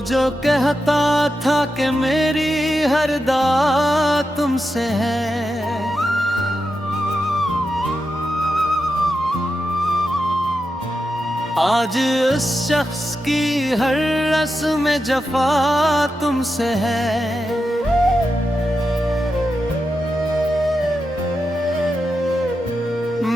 जो कहता था कि मेरी हर दात तुमसे है, आज उस शख्स की हर रस्म जफा तुमसे है।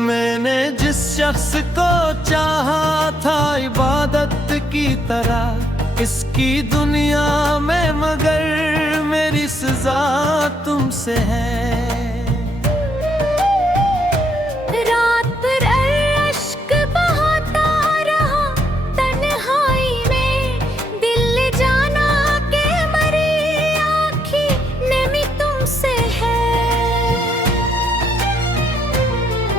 मैंने जिस शख्स को चाहा था इबादत की तरह इसकी दुनिया में, मगर मेरी सजा तुमसे है। रात भर अश्क बहाता रहा तन्हाई में, दिल जाना के मरी आँखी नमी तुमसे है।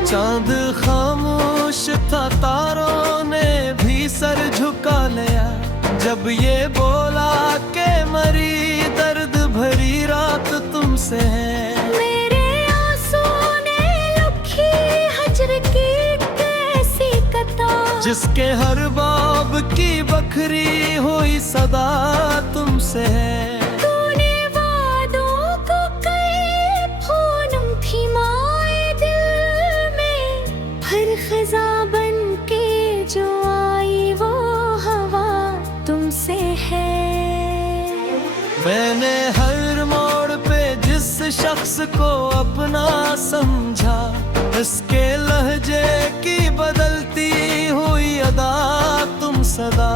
चांद खामोश था, तारों ने भी सर झुका लिया जब ये बोला के मरी दर्द भरी रात तुमसे है। मेरे आंसू ने लुखी हजर की कैसी कतार, जिसके हर बाब की बखरी हुई सदा तुमसे है। तूने वादों को कई पूनम थी माए दिल में, हर खज़ा बन के जो आई वो हवा तुमसे है। मैंने हर मोड़ पे जिस शख्स को अपना समझा, इसके लहजे की बदलती हुई अदा तुम सदा।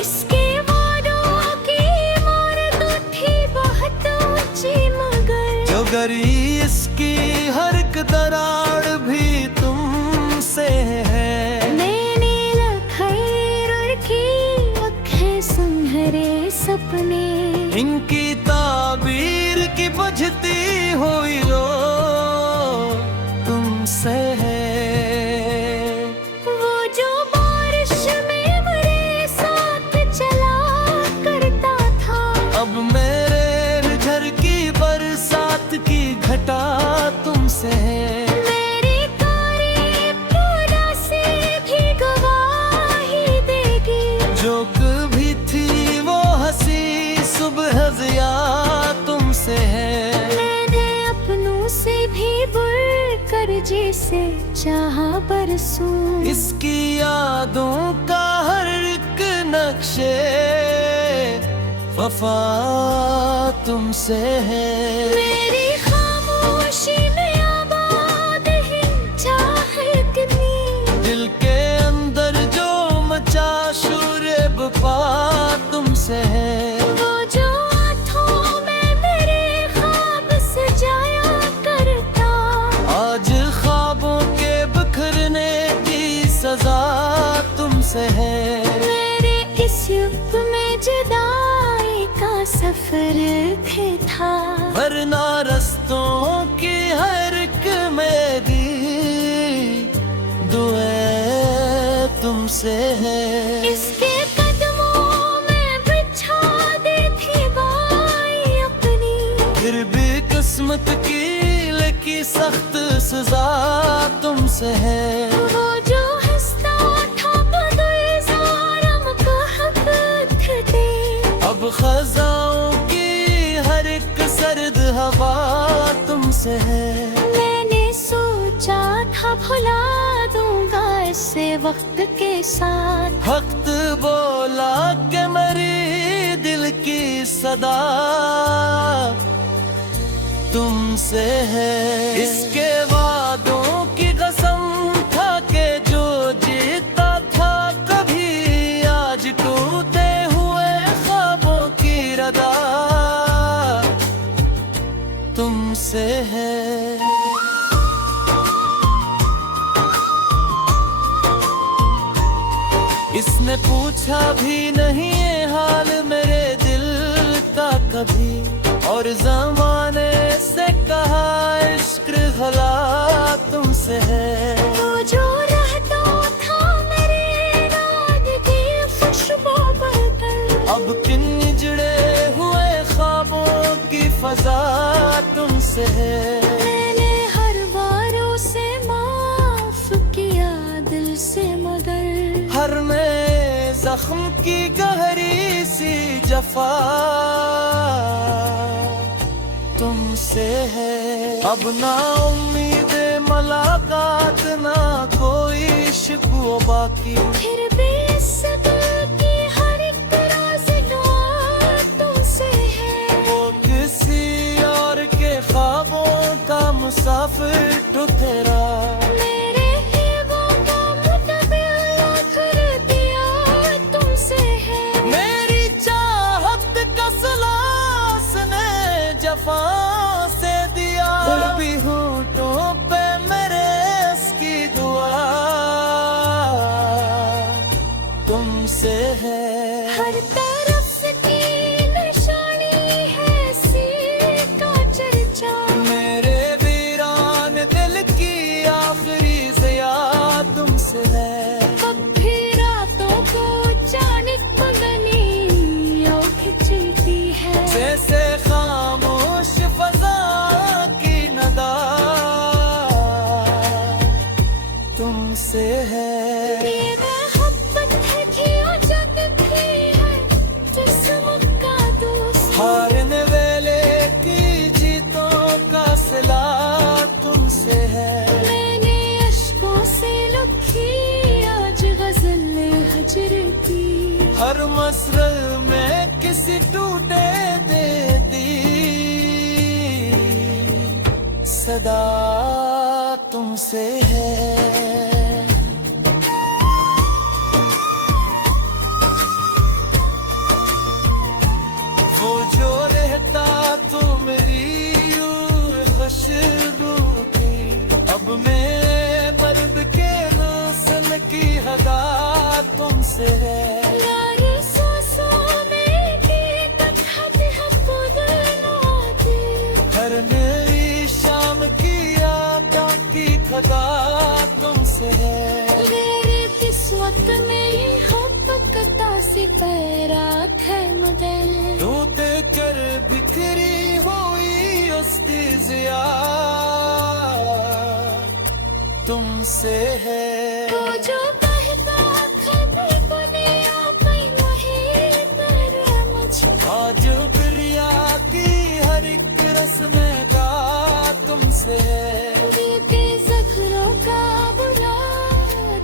इसके वादों की इमारत थी बहुत ऊंची, मगर जो गरी इसकी हर एक दरार भी तुमसे है। मैंने लखर की आँखें सुनहरे सपने, इनकी ताबीर की बुझती हुई लो तुमसे है। वो जो बारिश में मेरे साथ चला करता था, अब मेरे घर की बरसात की घटा तुमसे है। मेरी तारीफ खुदा से भी गवाही देगी, जो कभी थी वो हंसी सुबह ज़िया तुमसे है। मैंने अपनों से भी बढ़कर जिसे चाहा बरसूं, इसकी यादों का हर एक नक्शे वफा तुमसे है। मेरी खामोशी में आबाद है चाहत नी, दिल के अंदर जो मचा शूर वफा तुमसे है। वो जो आँखों में मेरे ख्वाब सजाया करता, आज ख्वाबों के बिखरने की सजा तुमसे है। मेरे इस युग में जुदाई का सफर भी था, वरना रस्तों की हर एक मेरी दुआ तुमसे है। इसके कदमों में बिछा दी थी बाई अपनी, फिर भी किस्मत की लिखी सख्त सजा तुमसे है। वो जो हंसता था बदुइज़ारम का हक थे, अब खजाओं की हर एक सर्द हवा तुमसे है। मैंने सोचा था भुला दूंगा इसे वक्त के साथ, वक्त बोला के मेरी दिल की सदा तुमसे है। इसके वादों की कसम था के जो जीता था कभी, आज टूटे हुए ख्वाबों की रदा तुमसे है। इसने पूछा भी नहीं ये हाल मेरे दिल का कभी, और ज़माने से कहा इश्क गला तुमसे है। वो जो रहता था मेरे नाद की खुशबू बदल, अब किन जड़े हुए ख्वाबों की फजा तुमसे है। मैंने हर बार उसे माफ किया दिल से, मगर हर में जख्म की गहरी सी जफा वफा तुमसे है। अब ना उम्मीद मुलाकात, ना कोई शिकवा बाकी, फिर भी इस दिल की हर एक राज दुआ तुमसे है। वो किसी और के ख्वाबों का मुसाफिर तो तेरा, मेरे ख्वाबों का मुतबिल कर दिया तुमसे है। मेरी चाहत का सलास ने जफा से दिया, भी होठों पे मेरे इसकी दुआ तुमसे है। हर तरफ की निशानी है सी का चर्चा, मेरे वीरान दिल की आखिरी ज़िया तुमसे है। कभी रातों को जाने पगनी खिंचती है, जैसे खामोश फजा की नदा तुमसे है। ये मोहब्बत है कि जग की है जिस्म का दोस्त, हारने वेले की जीतों का सिला तुमसे है। मैंने अश्कों से लिखी आज गजल हजर की, हर मसरल में किसी टूटे देती सदा तुमसे है। वो जो रहता तो मेरी खुशबू की, अब मैं मर्द के नस्ल की हदा तुमसे है। यार सांसों में की तकहत है खुदनाती, हर नई शाम की आता की खदा तुमसे है। मेरे किस्मत में हपकता सी पैरात है मगर, टूट कर बिखरी हुई उस्ती ज़िया तुमसे है। तो जो कहता कभी दुनिया पे नहीं करे मुझे, आज प्रिया की हर एक रस्म का तुमसे है। बीते ज़ख्रों का बुला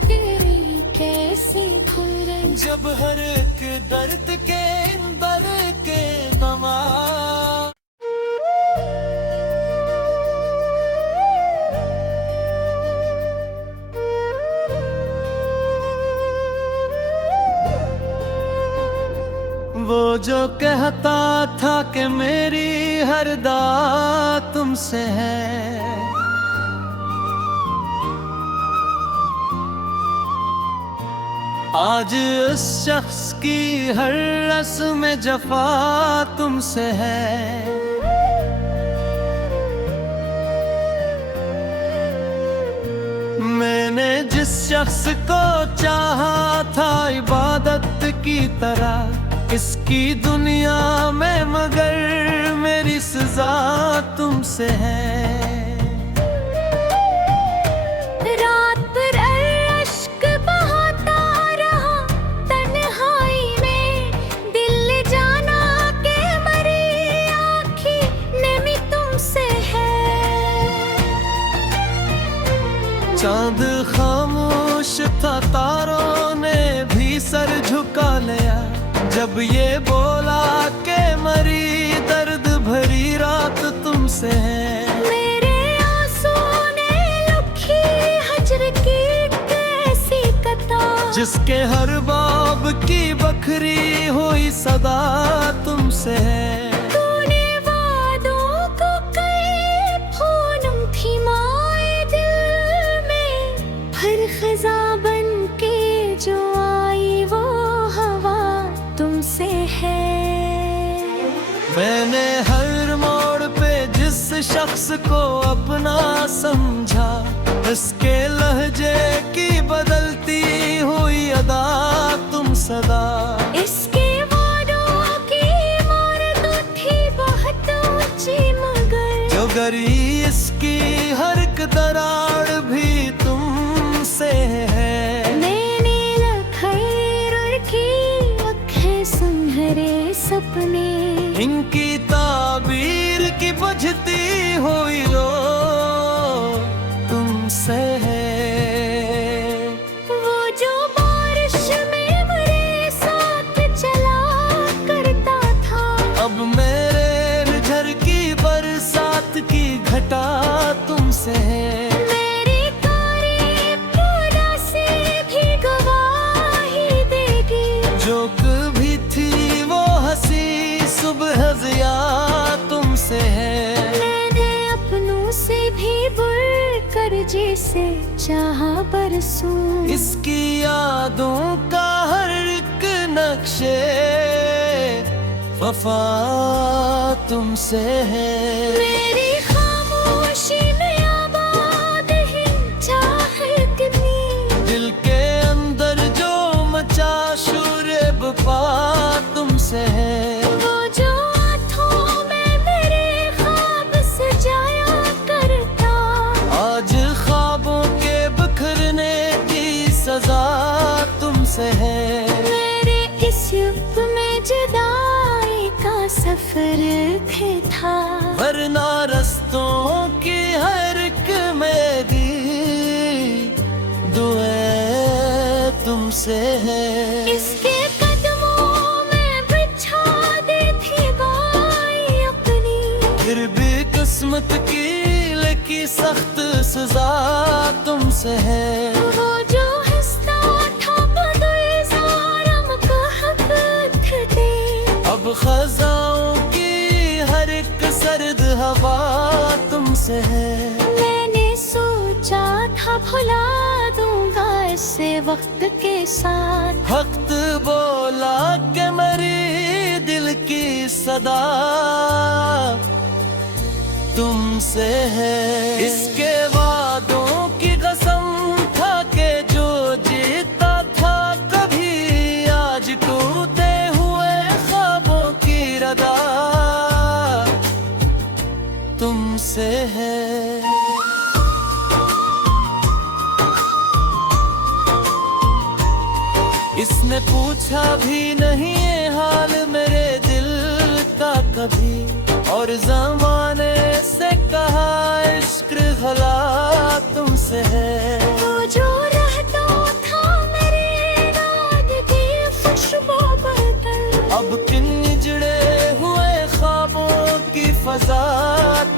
तेरे कैसे खुरे, जब हर एक दर्द के दर के दवा वो जो कहता था कि मेरी हर दा तुमसे है, आज उस शख्स की हर रस्म जफा तुमसे है। मैंने जिस शख्स को चाहा था इबादत की तरह इसकी दुनिया में, मगर मेरी सजा तुमसे है। रात भर अश्क बहाता रहा तन्हाई में, दिल जाना के मरी आँखी नमी तुमसे है। चांद खामोश था, तारों ने भी सर झुका लिया जब ये बोला के मरी दर्द भरी रात तुमसे है। मेरे आंसू ने लुखी हजर की कैसी कतार, जिसके हर बाब की बखरी हुई सदा तुमसे है। तूने वादों को कई पूनम थी माए दिल में, हर खज़ा बन के जो आई वो हवा तुमसे है। मैंने हर मोड़ पे जिस शख्स को अपना समझा, इसके लहजे की बदलती हुई अदा तुम सदा। इसके वादों की इमारत थी बहुत ऊंची मगर, जो गरी इसकी हर एक दरार भी तुमसे है। मैंने लखैर की आँखें सुनहरे सपने बुझती हुई लो तुमसे है। वो जो बारिश में मेरे साथ चला करता था, अब मेरे घर की बरसात की घटा तुमसे है। मेरी तारीफ पूरा से भी गवाही देगी, जो कभी थी वो हंसी सुबह ज़िया तुमसे है। मैंने अपनों से भी बढ़कर जिसे चाहा बरसूं, इसकी यादों का हर एक नक्शे वफा तुमसे है। मेरी खामोशी में आबाद है चाहत नी, दिल के अंदर जो मचा शोर वफा तुमसे है। वो जो आँखों में मेरे ख्वाब सजाया करता, आज ख्वाबों के बिखरने की सजा तुमसे है। मेरे इस युग में जुदाई का सफर था, वरना रस्तों की हर एक मेरी दुआ तुमसे है। इसके कदमों में बिछा दी थी बाई अपनी, फिर भी किस्मत की लिखी सख्त सजा तुमसे है। वो जो हंसता था बदुल्ज़ारम का हक थे, अब खजाओं की हर एक सर्द हवा तुमसे है। मैंने सोचा था भुला दूंगा इसे वक्त के साथ, वक्त बोला कि मेरी दिल की सदा तुमसे है। इसके वादों की कसम था कि जो जीता था कभी, आज टूटे हुए ख्वाबों की रदा तुमसे है। इसने पूछा भी नहीं ये हाल मेरे दिल का कभी, और ज़माने से कहा इश्क भला तुमसे है। वो जो रहता था मेरे नाद की खुशबू बदल, अब किन जड़े हुए ख्वाबों की फजा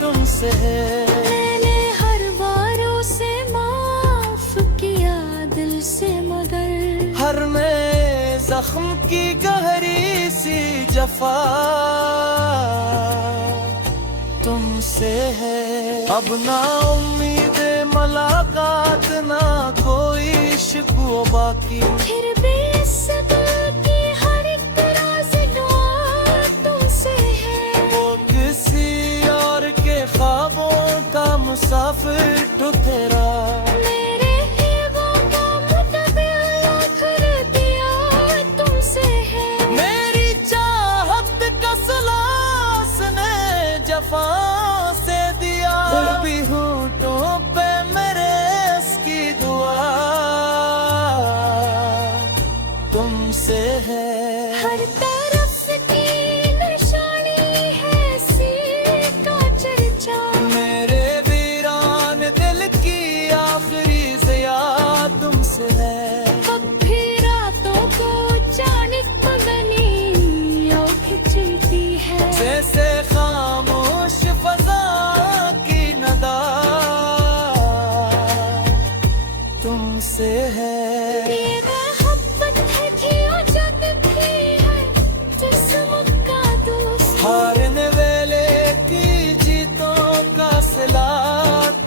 तुमसे है। मैंने हर बार उसे माफ किया दिल से, मगर हर में जख्म की गहरी सी जफा तुमसे है। अब ना उम्मीद मुलाकात ना कोई शिकवा बाकी, फिर भी इस दिल की हर एक राज दुआ तुमसे है। वो किसी और के ख्वाबों का मुसाफिर ठुठेरा, मेरे हीरों को मुतबिल कर दिया तुमसे है। मेरी चाहत का सलास ने जफा से दिया, भी होठों पे मेरे इसकी दुआ तुमसे है। हर तरफ की निशानी है सी का चर्चा, मेरे वीरान दिल की आखिरी ज़िया तुमसे है। कभी रातों को जाने बनी खिंचती है, जैसे खामोश फजा की नदा तुमसे है। ये मोहब्बत है कि जब भी है जिस्म का दोस्त, हारने वेले की जीतों का सिला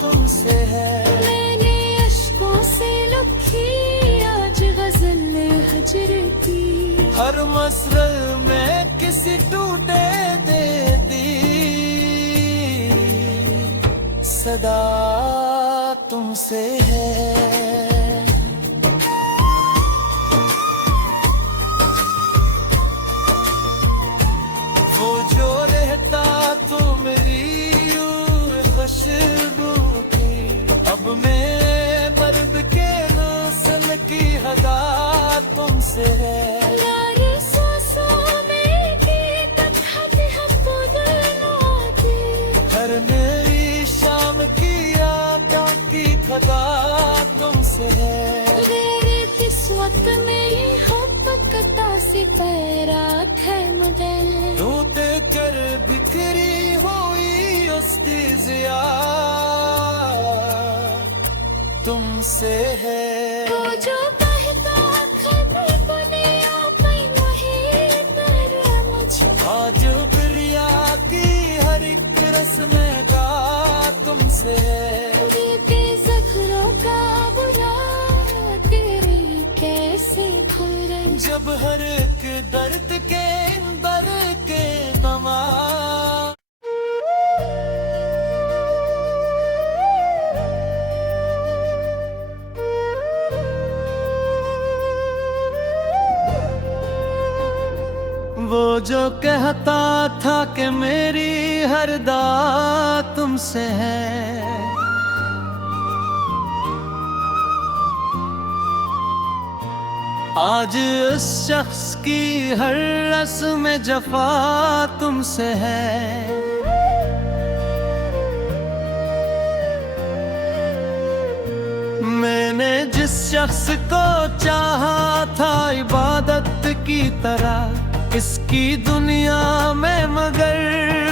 तुमसे है। मैंने अश्कों से लिखी आज गजल हजर की, हर मसरल में किसी टूटे देती सदा तुमसे है। वो जो रहता तो मेरी खुशबू थी, अब मैं मर्द के नस्ल की हदा तुमसे है। यारी सांसों में की तक हद है पुदनाती, हर तुमसे है। मेरे किस्मत में हपकता सी पैरात है मगर रोते कर बिखरी हुई उस्ती जिया तुमसे है। वो जो कहता खबर बुनिया पे वही तेरे मुझ आज प्रिया की हर एक रस्म का तुमसे है। दिल के जख्मों का बुला तेरी कैसे भूलन जब हर एक दर्द के दर के नमा वो जो कहता था कि मेरी हर दात तुमसे है, आज उस शख्स की हर रस्म जफा तुमसे है। मैंने जिस शख्स को चाहा था इबादत की तरह इसकी दुनिया में, मगर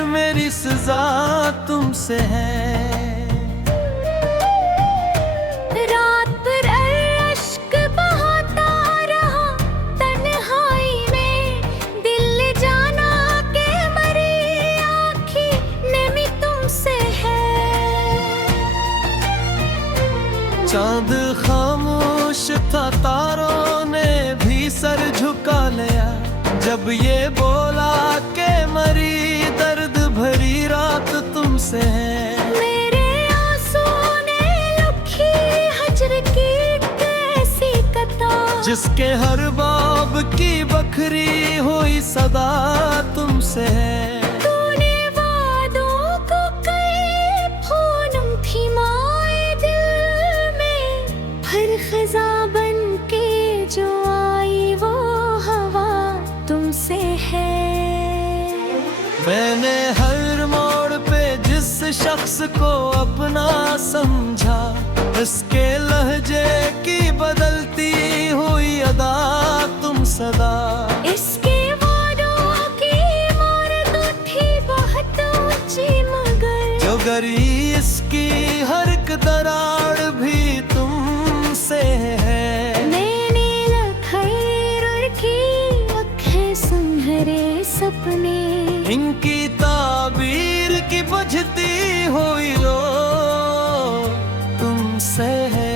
मेरी सजा तुमसे है। रात भर अश्क बहाता रहा तन्हाई में, दिल जाना के मरी आँखी नमी तुमसे है। चांद खामोश था, तारों ने भी सर झुका लिया जब ये बोला के मरी दर्द भरी रात तुमसे है। मेरे आंसू ने लुखी हजर की कैसी कतार, जिसके हर बाब की बखरी हुई सदा तुमसे है। तूने वादों को कई फूलों थी माए दिल में, हर खजा बन के जो आई वो हवा तुमसे है। मैंने हर मोड़ पे जिस शख्स को अपना समझा, उसके लहजे की बदलती हुई अदा तुम सदा। इसके वादों की इमारत थी बहुत ऊंची मगर जो गरी इसकी हर एक दरार भी तुमसे है। मैंने लखर की आँखें सुनहरे सपने, इनकी ताबीर की बुझती हुई लो तुमसे है।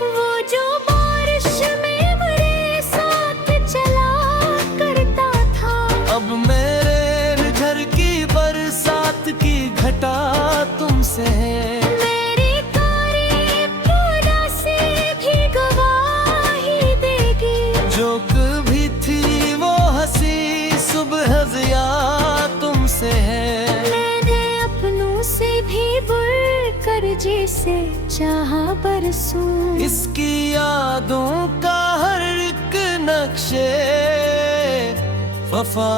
वो जो बारिश में मेरे साथ चला करता था, अब मेरे घर की बरसात की घटा तुमसे है। मेरी तारीफ खुदा से भी गवाही देगी, जो कभी थी वो हंसी सुबह ज़िया तुमसे है। मैंने अपनों से भी बढ़कर जिसे चाहा बरसूं, इसकी यादों का हर एक नक्शे वफा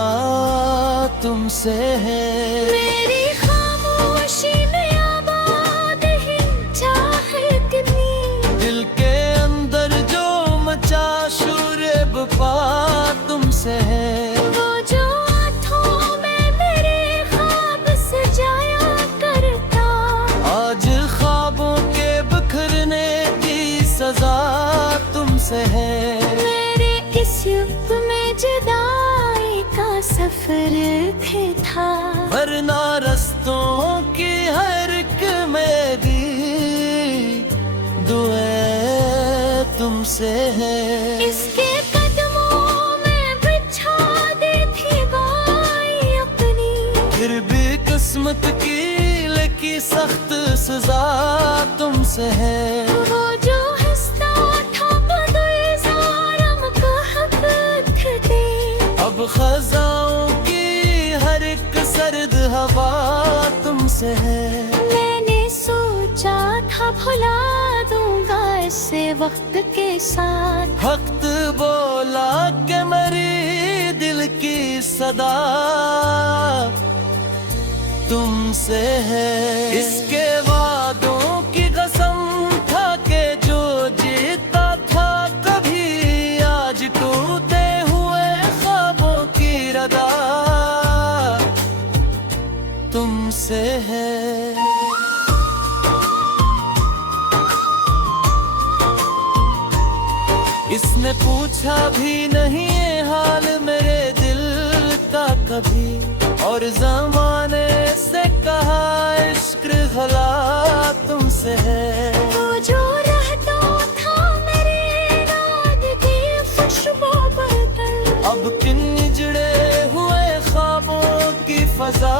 तुमसे है। मेरी खामोशी में आबाद है चाहे कितनी, दिल के अंदर जो मचा शूरे बपा तुमसे है। वो जो आँखों में मेरे ख्वाब सजाया करता, आज ख्वाबों के बिखरने की सजा तुमसे है। मेरे इस युग में जुदाई का सफर था, वरना रस्तों की हर एक मेरी दुआ तुमसे है। इसके कदमों में बिछा दी थी बाई अपनी, फिर भी किस्मत की लिखी सख्त सजा तुमसे है। वो जो हंसता था बदुज़ारम का हक थे, अब खजाओं की हर एक सर्द हवा तुमसे है। मैंने सोचा था भुला दूंगा इसे वक्त के साथ, वक्त बोला के मेरी दिल की सदा तुमसे है। इसके वादों की कसम था कि तुमसे है। इसने पूछा भी नहीं ये हाल मेरे दिल का कभी, और ज़माने से कहा इश्क भला तुमसे है। वो जो रहता था मेरे याद की खुशबू बदल, अब किन जुड़े हुए ख्वाबों की फजा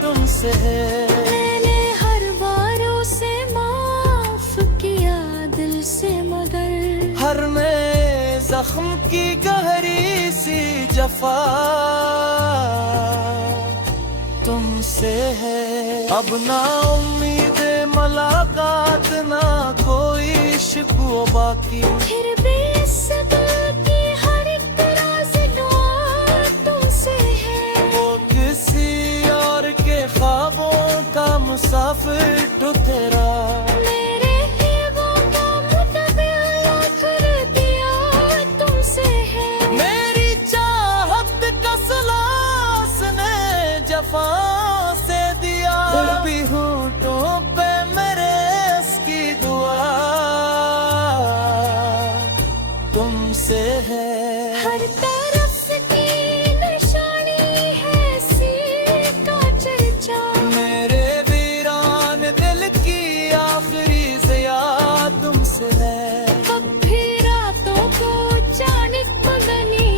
तुमसे है। मैंने हर बार उसे माफ किया दिल से, मगर हर नए जख्म की गहरी सी जफा तुमसे है। अब ना उम्मीद मुलाकात, ना कोई शिकवा बाकी, फिर भी इस दिल की हर एक राज दुआ तुमसे है। वो किसी और के ख्वाबों का मुसाफिर तो तेरा, मेरे ख्वाबों का मुतबिया कर दिया तुमसे है। मेरी चाहत का सलास ने जफा से दिया। भी होठों पे मेरे इसकी दुआ तुमसे है। हर तरफ की निशानी है का चर्चा, मेरे वीरान दिल की आखिरी ज़िया तुमसे है। कभी रातों को चाणक मगनी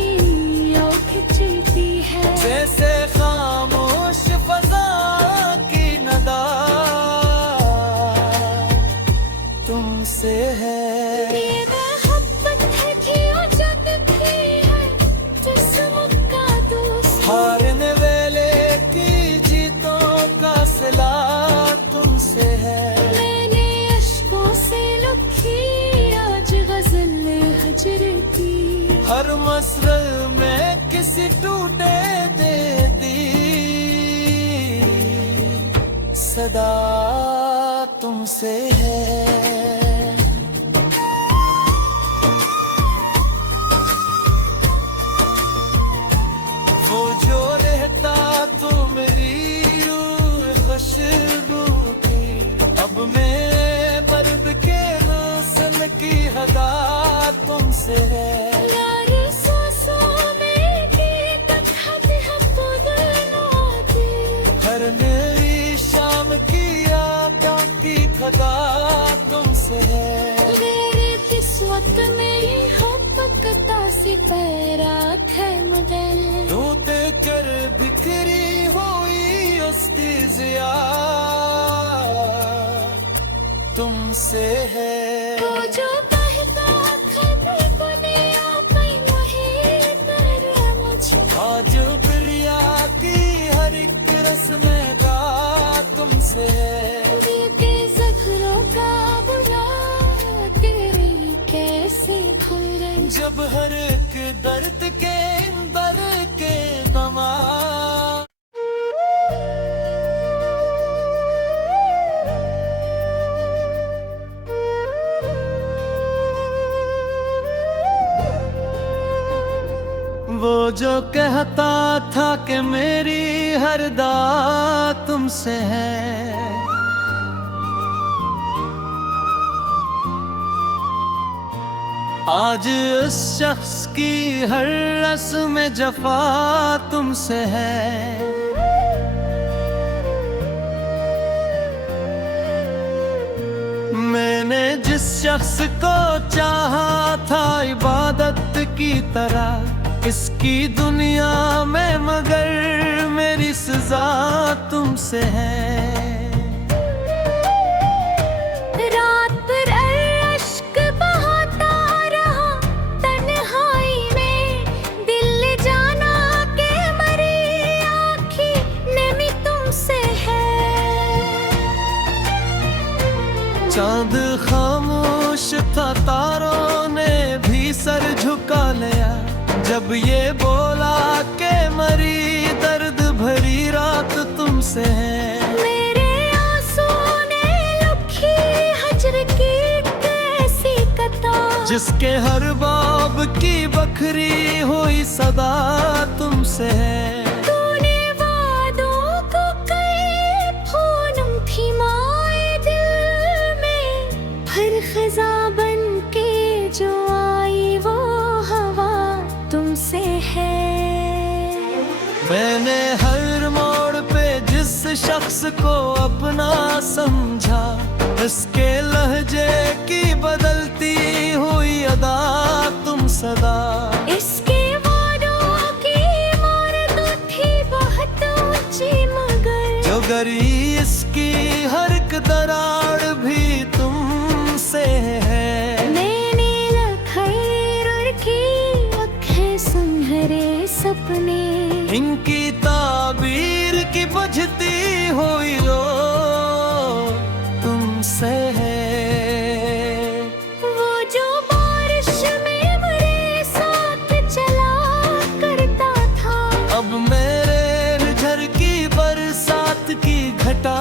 खिंचती है, जैसे खामोश फजा की नदा तुमसे है। ये मोहब्बत है थी और जग भी है जिस्म का दोस्त, हारने वेले की जीतों का सिला तुमसे है। मैंने अश्कों से लिखी आज गजल हजर की, हर मसरल में किसी टूटे दे दी सदा तुमसे है। वो जो रहता तो मेरी रूह खुशबू की, अब मैं मर्द के हुस्न की हदा तुमसे है। यार सांसों में गीत हद हर नई शाम की आँखों की खदा तुमसे है। मेरे किस्मत में मोहब्बत सी पैरात है मगर, टूटे कर बिखरी हुई उस्ती ज़िया तुमसे है। वो जो बहता खबर दुनिया पे वही पर मुझे, आज प्रिया की हर एक रस्म का तुमसे है। दिल के जख्मों का बुला तेरी कैसे खुरन, जब हर एक दर्द के दर के नमा वो जो कहता था कि मेरी हर दात तुमसे है, आज उस शख्स की हर रस्म जफा तुमसे है। मैंने जिस शख्स को चाहा था इबादत की तरह इसकी दुनिया में, मगर मेरी सजा तुमसे है। रात भर अश्क बहाता रहा तन्हाई में, दिल जाना के मरी आँखें नमी तुमसे है। चांद खामोश था, तारों ने भी सर झुका लिया जब ये बोला के मरी दर्द भरी रात तुमसे है। मेरे आंसुओं ने लुखी हजर की कैसी कतार, जिसके हर बाब की बखरी हुई सदा तुमसे है। तूने वादों को कई इसको अपना समझा, इसके लहजे की बदलती हुई अदा तुम सदा। इसके वादों की इमारत थी बहुत ऊंची, मगर जो गरी इसकी हर एक दरार भी तुमसे है। मैंने लखर की आँखें सुनहरे सपने, इनकी ताबीर की बुझती हुई लो तुमसे है। वो जो बारिश में मेरे साथ चला करता था, अब मेरे झर की बरसात की घटा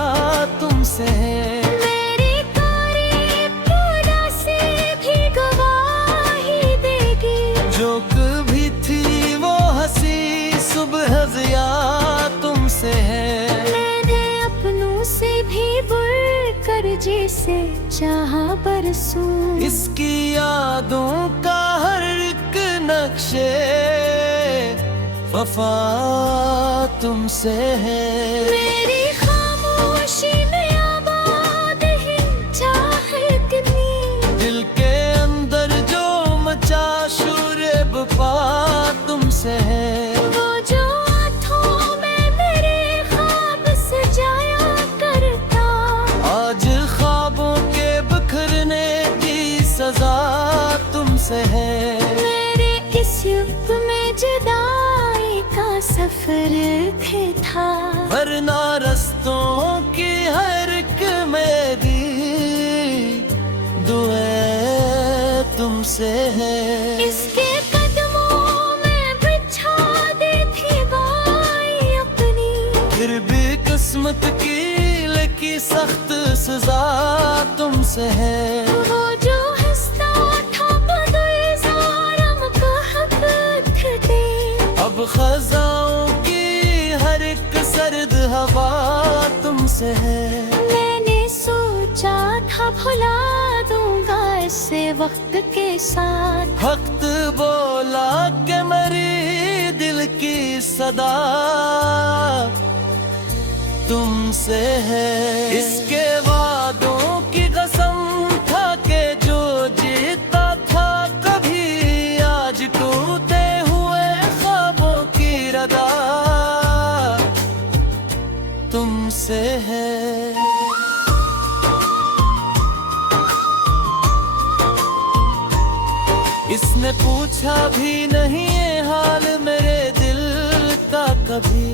तुमसे है। मेरी तारीफ खुदा से भी गवाही देगी, जो कभी थी वो हंसी सुबह ज़िया तुमसे है। मैंने अपनों से भी बढ़कर जिसे चाहा बरसूं, इसकी यादों का हर एक नक्शे वफा तुमसे है। मेरी खामोशी में आबाद है चाहत नी, दिल के अंदर जो मचा शोरे बपा तुमसे है। वो जो आँखों में मेरे ख्वाब सजाया करता, आज ख्वाबों के बिखरने की सजा तुमसे है। मेरे इस युग में जुदाई का सफर था, वरना रस्तों की हर एक मेरी दुआ तुमसे है। इसके कदमों में बिछा दी थी बाई अपनी, फिर भी किस्मत की लिखी सख्त सजा तुमसे है। वो जो हंसता था बगैर का हक थे, अब खजाओं की हर एक सर्द हवा तुमसे है। मैंने सोचा था भुला दूंगा इसे वक्त के साथ, वक्त बोला कि मेरी दिल की सदा तुमसे है। इसके वादों की कसम था कि जो जीता था कभी, आज टूटे हुए ख्वाबों की रदा तुमसे है। इसने पूछा भी नहीं ये हाल मेरे दिल का कभी,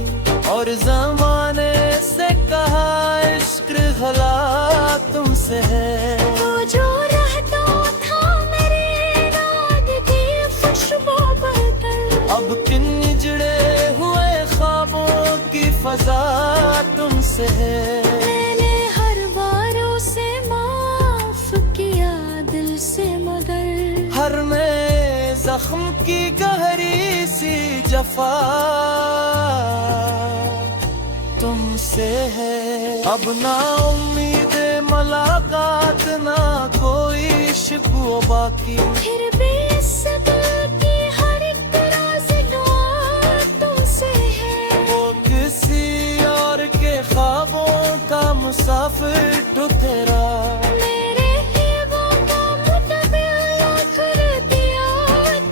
और ज़माने से कहा इश्क गला तुमसे है। वो जो रहता था मेरे राग की खुशबू बदल, अब किन जड़े हुए ख्वाबों की फजा तुमसे है। मैंने हर बार उसे माफ किया दिल से, मगर हर में जख्म की गहरी सी जफा तुमसे है। अब ना उम्मीद मुलाकात ना कोई शिकवा बाकी, फिर भी इस दिल की हर एक राज दुआ तुमसे है। वो किसी और के ख्वाबों का मुसाफिर तो तेरा, मेरे ख्वाबों का मुतबिया कर दिया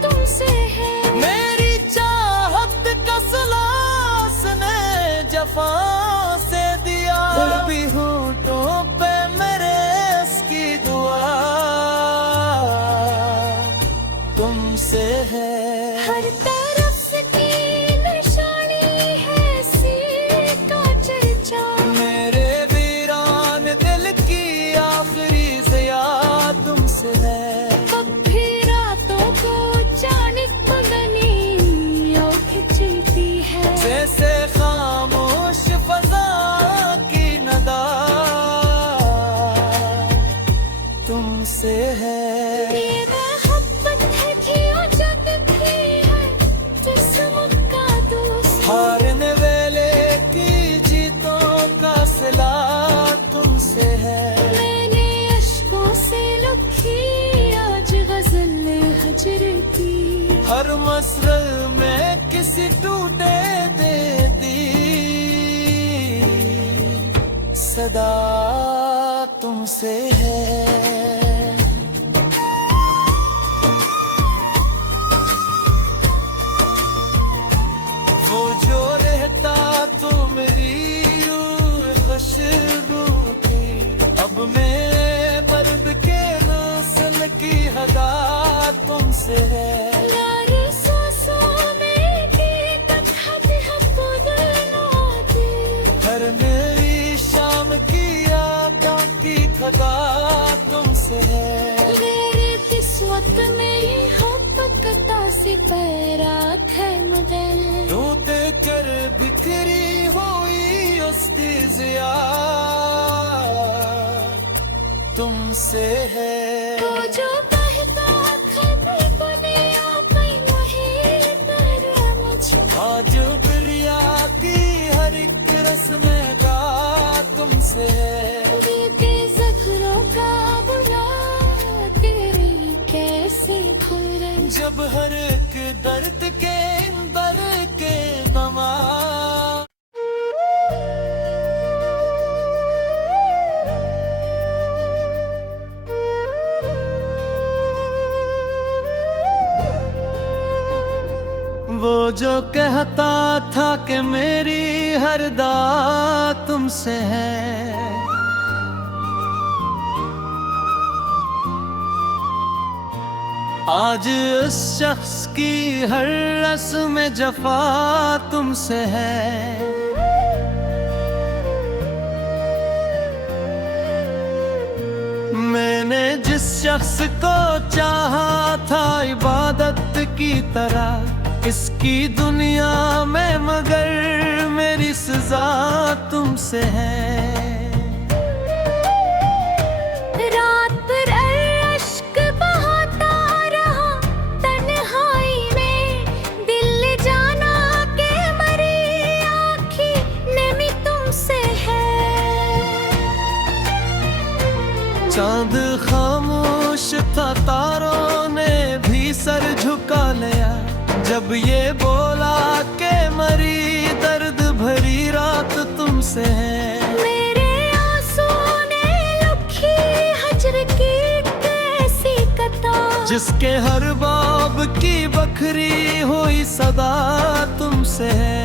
तुमसे है। मेरी चाहत का सलास ने जफा से दिया, भी होठों पे मेरे इसकी दुआ तुमसे है। हर तरफ की निशानी है सीता चर्चा, मेरे वीरान दिल की आखिरी ज़िया तुमसे है। कभी रातों को जानिक बदनी खिंचती है, जैसे खामोश फजा की नदा तुमसे है। ये मोहब्बत है कि जग की है जिस्म का दोस्त, हारने वेले की जीतों का सिला तुमसे है। मैंने अश्कों से लिखी आज गजल हजर की, हर मसरल में किसी टूटे दे दी सदा तुमसे है। वो जो रहता तो मेरी रूह खुशबू की, अब मैं मर्द के नस्ल की हदा तुमसे है। हर मेरी शाम की आँखों की खदा तुमसे है। तू ते कर बिखरी हुई उस्ती ज़िया तुमसे है। आज प्रिया की हर एक रस्में का तुमसे है। जब हर एक दर्द के अंदर के दवा वो जो कहता था कि मेरी हर दा तुमसे है, आज उस शख्स की हर रस्म जफा तुमसे है। मैंने जिस शख्स को चाहा था इबादत की तरह इसकी दुनिया में, मगर मेरी सजा तुमसे है। चांद खामोश था, तारों ने भी सर झुका लिया जब ये बोला के मरी दर्द भरी रात तुमसे है। मेरे आंसू ने लुखी हजर की कैसी कतार, जिसके हर बाब की बखरी हुई सदा तुमसे है।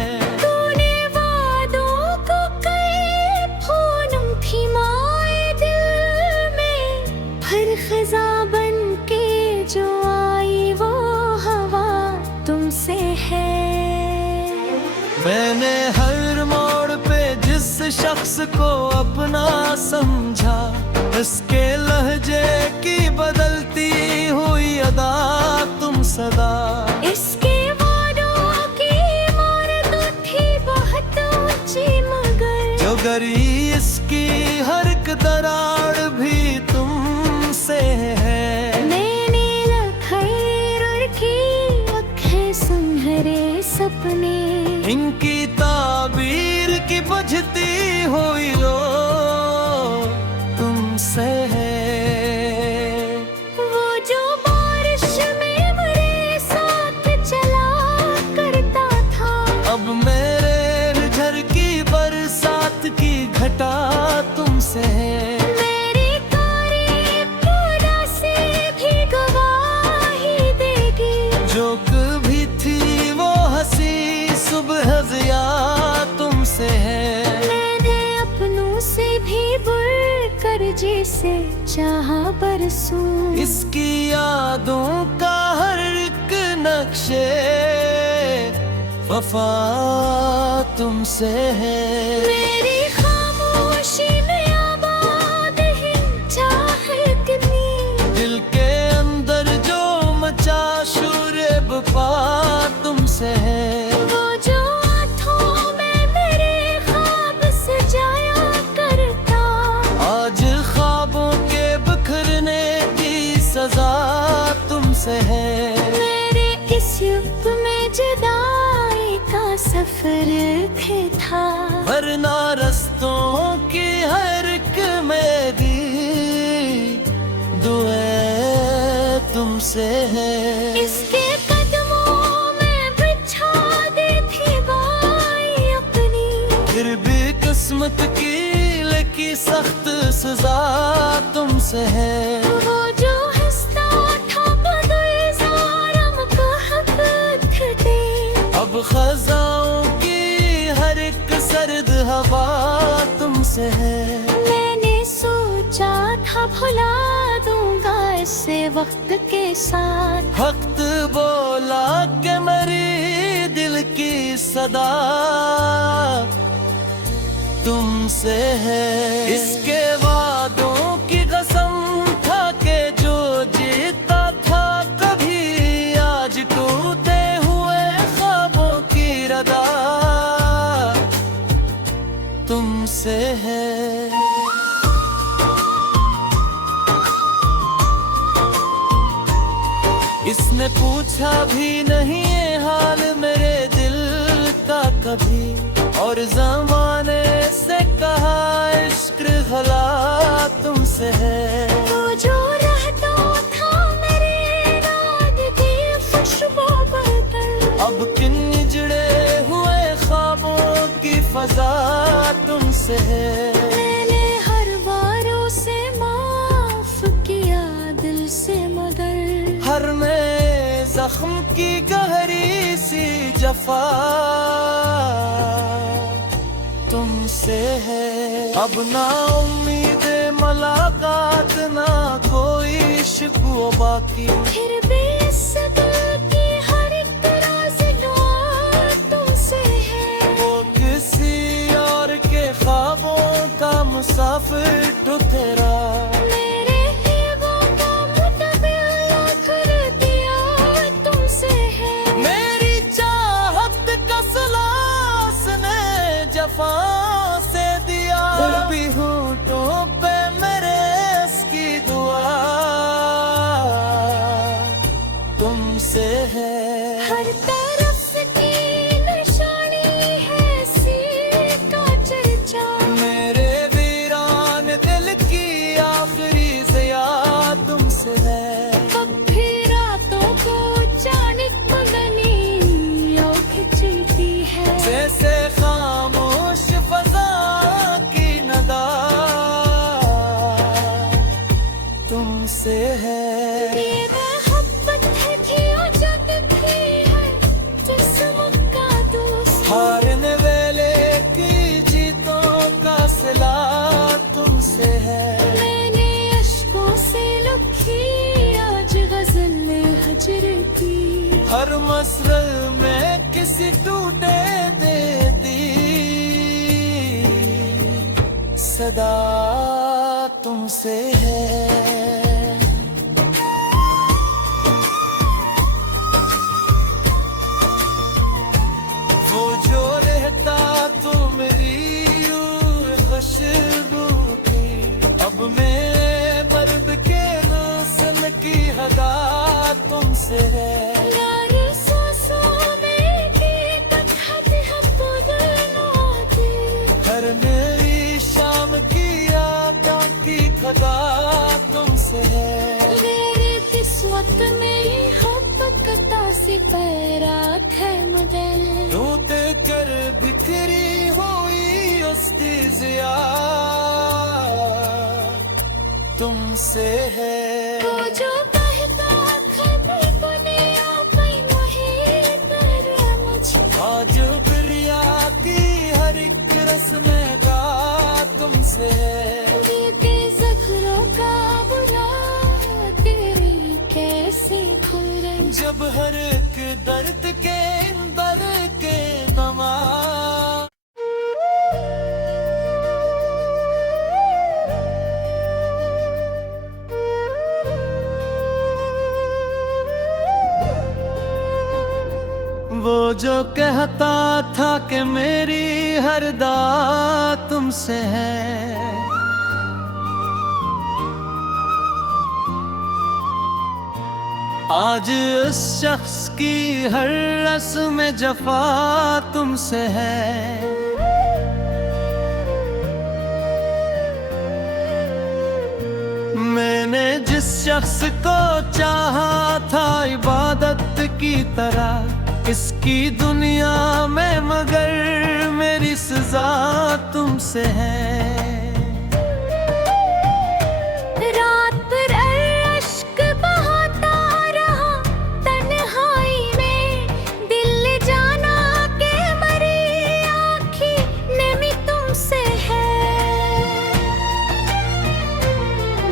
खज़ा बन के जो आई वो हवा तुमसे है। मैंने हर मोड़ पे जिस शख्स को अपना समझा, इसके लहजे की बदलती हुई अदा तुम सदा। इसके वादों की इमारत थी बहुत ऊंची, मगर जो गरी इसकी हर एक दरार भी तुमसे है। मैंने लखैर की आँखें सुनहरे सपने, इनकी ताबीर की बुझती हुई लो तुमसे है। वो जो बारिश में मेरे साथ चला करता था, अब मेरे घर की बरसात की घटा तुमसे है। जो कभी थी वो हंसी सुबह ज़िया तुमसे है। मैंने अपनों से भी बढ़कर जिसे चाहा बरसूं, इसकी यादों का हर एक नक्शे वफा तुमसे है। मेरी खामोशी में आबाद है चाहत नी, दिल के अंदर जो मचा शूरे बपा तुमसे है। वो जो आँखों में मेरे ख्वाब सजाया करता, आज ख्वाबों के बिखरने की सजा तुमसे है। मेरे इस युग में जुदाई का सफर था, वरना रस्तों की हर एक मेरी दुआ तुमसे है। इसके कदमों में बिछा दी थी बाई अपनी, फिर भी किस्मत की लिखी सख्त सजा तुमसे है। वो जो हंसता था बदलज़ारम को हक दे, अब खज़ाओं की हर एक सर्द हवा तुमसे है। मैंने सोचा था भुला दूंगा इसे वक्त के साथ, वक्त बोला कि मेरी दिल की सदा तुमसे है। इसके वादों की कसम था कि जो जीता था कभी, आज टूटे हुए ख्वाबों की रदा तुमसे है। इसने पूछा भी नहीं ये हाल मेरे दिल का कभी, और ज़माने से कहा इश्क भला तुमसे है। वो जो रहता था मेरे रात की खुशबू बदल, अब किन जुड़े हुए ख्वाबों की फजा तुमसे है। मैंने हर बार उसे माफ किया दिल से मगर, हर नए जख्म की गहरी सी जफा तुमसे है। अब ना उम्मीद मुलाकात, ना कोई शिकवा बाकी, फिर भी इस दिल की हर एक राज़ दुआ तुमसे है। वो किसी और के ख्वाबों का मुसाफिर तो तेरा, मेरे ख्वाबों का मुतबिल कर दिया तुमसे है। मेरी चाहत का सलास ने जफा से दिया। भी होठों पे मेरे इसकी दुआ तुमसे है। हर तरफ की निशानी है सी का चर्चा, मेरे वीरान दिल की आखिरी ज़िया तुमसे है। कभी रातों को अचानक मगनी खिंचती है, जैसे खामोश फजा की नदा तुमसे है। ये मोहब्बत है कि जगती है जिस्म का दोस्त, हारने वेले की जीतों का सिला तुमसे है। मैंने अश्कों से लिखी आज गजल हजर की, हर मसरल में किसी टूटे दे दी सदा तुमसे है। वो जो रहता तो मेरी रूह खुशबू की, अब मैं मर्द के नस्ल की हदा तुमसे है। यार सांसों में की तकहत है बदलती, हर नई शाम की आका की खदा तुमसे है। मेरे किस्मत में मोहब्बत से पैरात है मदल, टूटे कर बिखरी हुई उस्ती ज़िया तुमसे है। वो जो कहता कभी दुनिया कहीं वही कर मुझे, आज प्रिया की हर एक रस्म का तुमसे है। दिल के ज़ख्मों का बुला तेरी कैसे खुरम, जब हर एक दर्द के अंदर के नमा वो जो कहता था कि मेरी हर दा तुमसे है, आज उस शख्स की हर रस्म जफा तुमसे है। मैंने जिस शख्स को चाहा था इबादत की तरह, इसकी दुनिया में मगर मेरी सजा तुमसे है।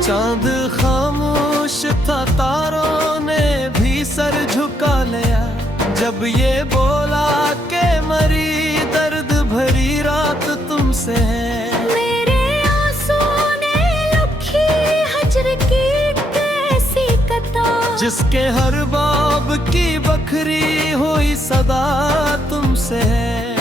चांद खामोश था, तारों ने भी सर झुका लिया जब ये बोला के मरी दर्द भरी रात तुमसे है। मेरे आंसू ने लुखी हजर की कैसी कतार, जिसके हर बाब की बखरी हुई सदा तुमसे है।